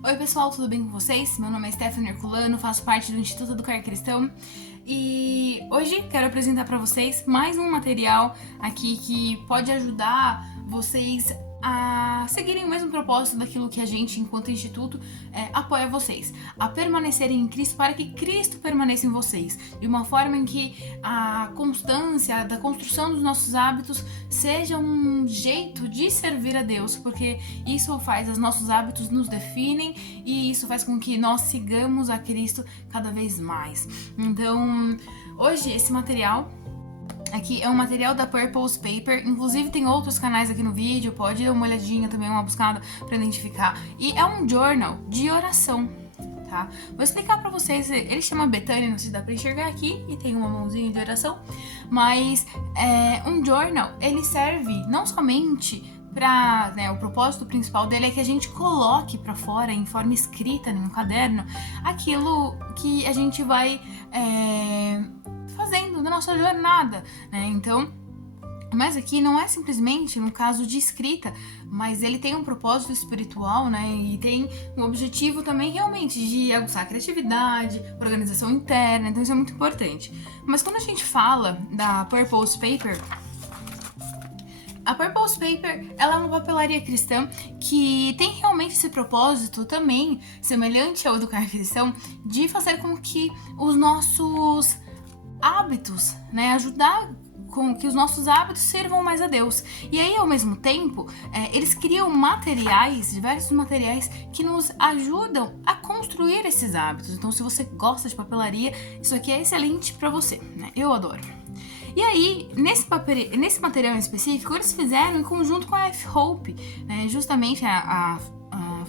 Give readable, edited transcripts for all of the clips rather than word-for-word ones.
Oi pessoal, tudo bem com vocês? Meu nome é Stephanie Herculano, faço parte do Instituto Educar Cristão e hoje quero apresentar para vocês mais um material aqui que pode ajudar vocês a seguirem o mesmo propósito daquilo que a gente, enquanto Instituto, apoia vocês, a permanecerem em Cristo para que Cristo permaneça em vocês, de uma forma em que a constância da construção dos nossos hábitos seja um jeito de servir a Deus, porque isso faz, os nossos hábitos nos definem e isso faz com que nós sigamos a Cristo cada vez mais. Então, hoje esse material aqui é um material da Purpose Paper, inclusive tem outros canais aqui no vídeo, pode dar uma olhadinha também, uma buscada para identificar. E é um journal de oração, tá? Vou explicar para vocês, ele chama Betânia, não sei se dá para enxergar aqui, e tem uma mãozinha de oração, mas um journal, ele serve não somente para, o propósito principal dele é que a gente coloque para fora, em forma escrita, em um caderno, aquilo que a gente vai fazendo na nossa jornada, né? Então, mas aqui não é simplesmente no caso de escrita, mas ele tem um propósito espiritual, né? E tem um objetivo também realmente de aguçar a criatividade, organização interna, então isso é muito importante. Mas quando a gente fala da Purpose Paper, a Purpose Paper, ela é uma papelaria cristã que tem realmente esse propósito também, semelhante ao Educar Cristão, de fazer com que os nossos hábitos, né, ajudar com que os nossos hábitos sirvam mais a Deus. E aí, ao mesmo tempo, eles criam materiais, diversos materiais que nos ajudam a construir esses hábitos. Então, se você gosta de papelaria, isso aqui é excelente para você, né? Eu adoro. E aí, nesse material em específico, eles fizeram em conjunto com a F-Hope, né, justamente a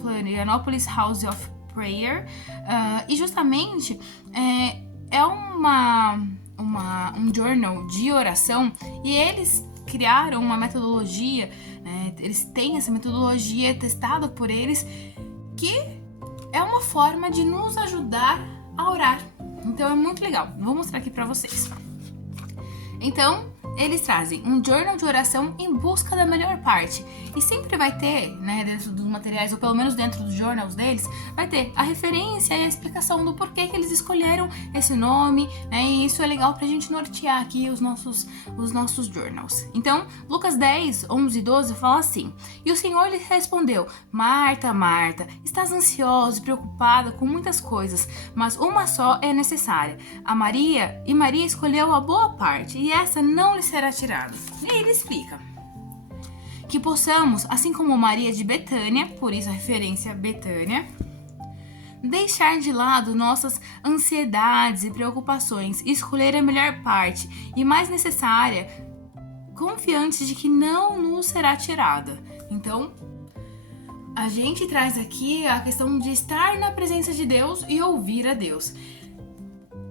Florianopolis House of Prayer, e justamente é um journal de oração, e eles criaram uma metodologia, né, eles têm essa metodologia testada por eles, que é uma forma de nos ajudar a orar. Então é muito legal, vou mostrar aqui pra vocês. Então, eles trazem um journal de oração em busca da melhor parte. E sempre vai ter, né, dentro dos materiais, ou pelo menos dentro dos journals deles, vai ter a referência e a explicação do porquê que eles escolheram esse nome, né, e isso é legal pra gente nortear aqui os nossos journals. Então, Lucas 10, 11 e 12 fala assim: E o Senhor lhe respondeu: Marta, Marta, estás ansiosa e preocupada com muitas coisas, mas uma só é necessária. Maria escolheu a boa parte, e essa não lhe será tirada. E aí ele explica que possamos, assim como Maria de Betânia, por isso a referência Betânia, deixar de lado nossas ansiedades e preocupações e escolher a melhor parte e mais necessária, confiantes de que não nos será tirada. Então, a gente traz aqui a questão de estar na presença de Deus e ouvir a Deus.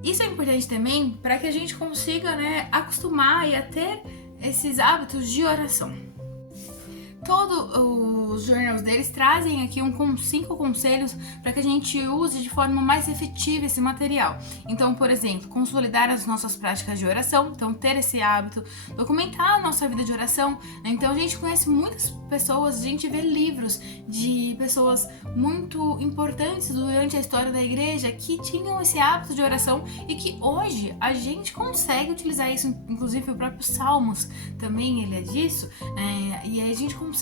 Isso é importante também para que a gente consiga, né, acostumar e a ter esses hábitos de oração. Todos os journals deles trazem aqui 5 conselhos para que a gente use de forma mais efetiva esse material. Então, por exemplo, consolidar as nossas práticas de oração, então ter esse hábito, documentar a nossa vida de oração. Então, a gente conhece muitas pessoas, a gente vê livros de pessoas muito importantes durante a história da igreja que tinham esse hábito de oração e que hoje a gente consegue utilizar isso, inclusive o próprio Salmos também ele é disso, e aí a gente consegue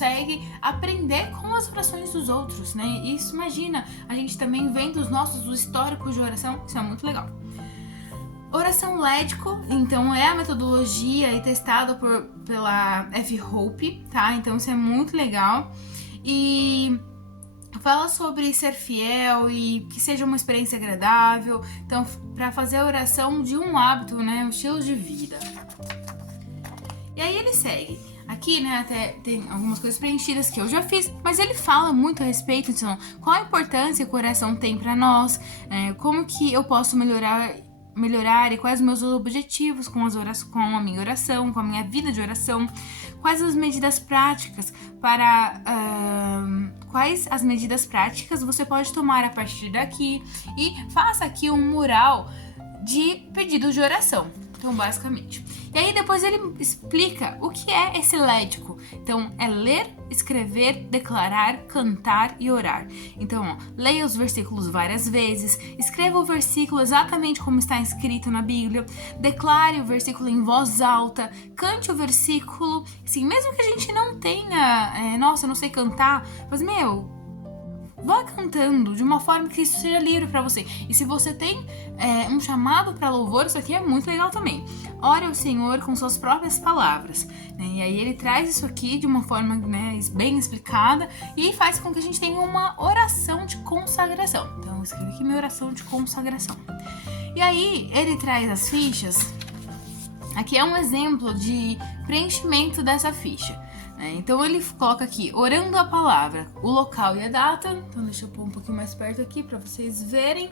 aprender com as orações dos outros, né? Isso, imagina, a gente também vendo os históricos de oração, isso é muito legal. Oração lédico, então é a metodologia testada pela F-Hope, tá? Então isso é muito legal. E fala sobre ser fiel e que seja uma experiência agradável. Então, para fazer a oração de um hábito, né? Um estilo de vida. E aí ele segue. Aqui, né, até tem algumas coisas preenchidas que eu já fiz, mas ele fala muito a respeito, então, qual a importância que o coração tem para nós, como que eu posso melhorar e quais os meus objetivos com a minha oração, com a minha vida de oração, quais as medidas práticas você pode tomar a partir daqui, e faça aqui um mural de pedidos de oração. Então, basicamente. E aí depois ele explica o que é esse lédico. Então, é ler, escrever, declarar, cantar e orar. Então, ó, leia os versículos várias vezes, escreva o versículo exatamente como está escrito na Bíblia, declare o versículo em voz alta, cante o versículo, assim, mesmo que a gente não tenha, nossa, eu não sei cantar, mas, vá cantando de uma forma que isso seja livre para você. E se você tem um chamado para louvor, isso aqui é muito legal também. Ore ao Senhor com suas próprias palavras, né? E aí ele traz isso aqui de uma forma, né, bem explicada e faz com que a gente tenha uma oração de consagração. Então eu escrevi aqui minha oração de consagração. E aí ele traz as fichas. Aqui é um exemplo de preenchimento dessa ficha. Então ele coloca aqui, orando a palavra, o local e a data. Então deixa eu pôr um pouquinho mais perto aqui para vocês verem.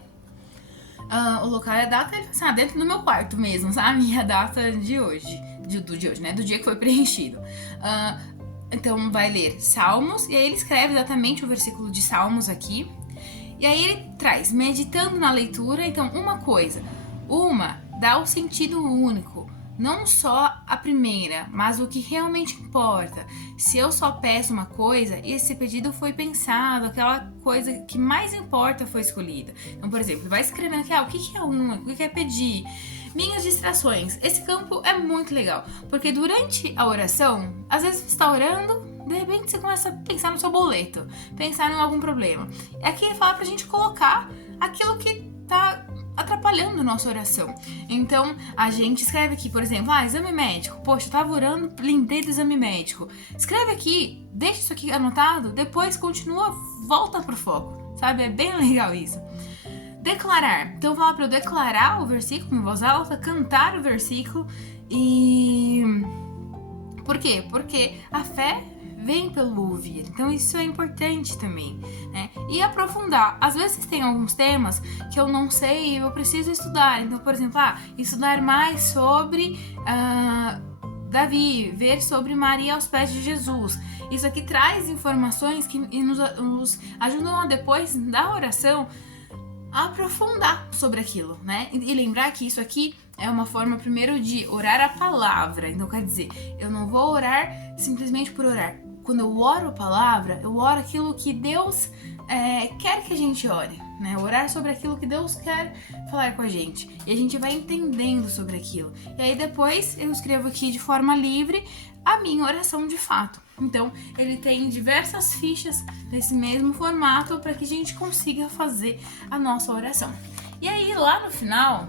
O local e a data, ele fala assim, dentro do meu quarto mesmo, sabe? A data de hoje, do dia hoje, né? Do dia que foi preenchido. Então vai ler Salmos, e aí ele escreve exatamente o versículo de Salmos aqui. E aí ele traz, meditando na leitura, então dá o sentido único. Não só a primeira, mas o que realmente importa. Se eu só peço uma coisa, esse pedido foi pensado, aquela coisa que mais importa foi escolhida. Então, por exemplo, vai escrevendo aqui, o que é único, o que é pedir, minhas distrações. Esse campo é muito legal, porque durante a oração, às vezes você está orando, de repente você começa a pensar no seu boleto, pensar em algum problema. Aqui ele fala pra gente colocar aquilo que tá atrapalhando a nossa oração. Então, a gente escreve aqui, por exemplo, exame médico. Poxa, eu tava orando, lembrei do exame médico. Escreve aqui, deixa isso aqui anotado, depois continua, volta pro foco, sabe? É bem legal isso. Declarar. Então, fala pra eu declarar o versículo em voz alta, cantar o versículo e... Por quê? Porque a fé vem pelo ouvir. Então isso é importante também, né? E aprofundar. Às vezes tem alguns temas que eu não sei e eu preciso estudar. Então, por exemplo, estudar mais sobre Davi, ver sobre Maria aos pés de Jesus. Isso aqui traz informações que nos ajudam a depois da oração a aprofundar sobre aquilo, né? E lembrar que isso aqui é uma forma primeiro de orar a palavra. Então quer dizer, eu não vou orar simplesmente por orar. Quando eu oro a palavra, eu oro aquilo que Deus quer que a gente ore, né? Orar sobre aquilo que Deus quer falar com a gente. E a gente vai entendendo sobre aquilo. E aí depois eu escrevo aqui de forma livre a minha oração de fato. Então ele tem diversas fichas desse mesmo formato para que a gente consiga fazer a nossa oração. E aí lá no final...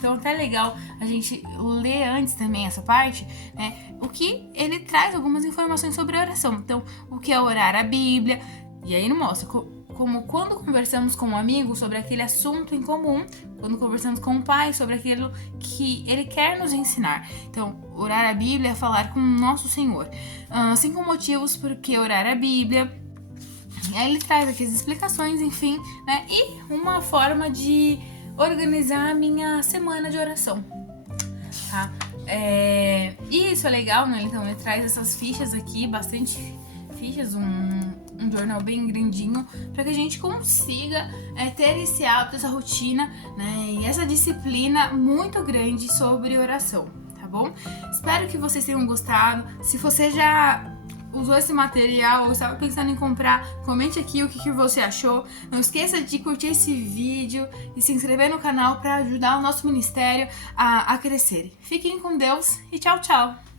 Então, até legal a gente ler antes também essa parte, né? O que ele traz algumas informações sobre a oração. Então, o que é orar a Bíblia. E aí ele mostra como quando conversamos com um amigo sobre aquele assunto em comum, quando conversamos com o pai sobre aquilo que ele quer nos ensinar. Então, orar a Bíblia é falar com o nosso Senhor. 5 motivos por que orar a Bíblia. E aí ele traz aqui as explicações, enfim, né? E uma forma de organizar a minha semana de oração, tá? E isso é legal, né? Então ele traz essas fichas aqui, bastante fichas, um jornal bem grandinho, para que a gente consiga ter esse hábito, essa rotina, né? E essa disciplina muito grande sobre oração, tá bom? Espero que vocês tenham gostado. Se você já usou esse material ou estava pensando em comprar, comente aqui o que você achou. Não esqueça de curtir esse vídeo e se inscrever no canal para ajudar o nosso ministério a crescer. Fiquem com Deus e tchau, tchau!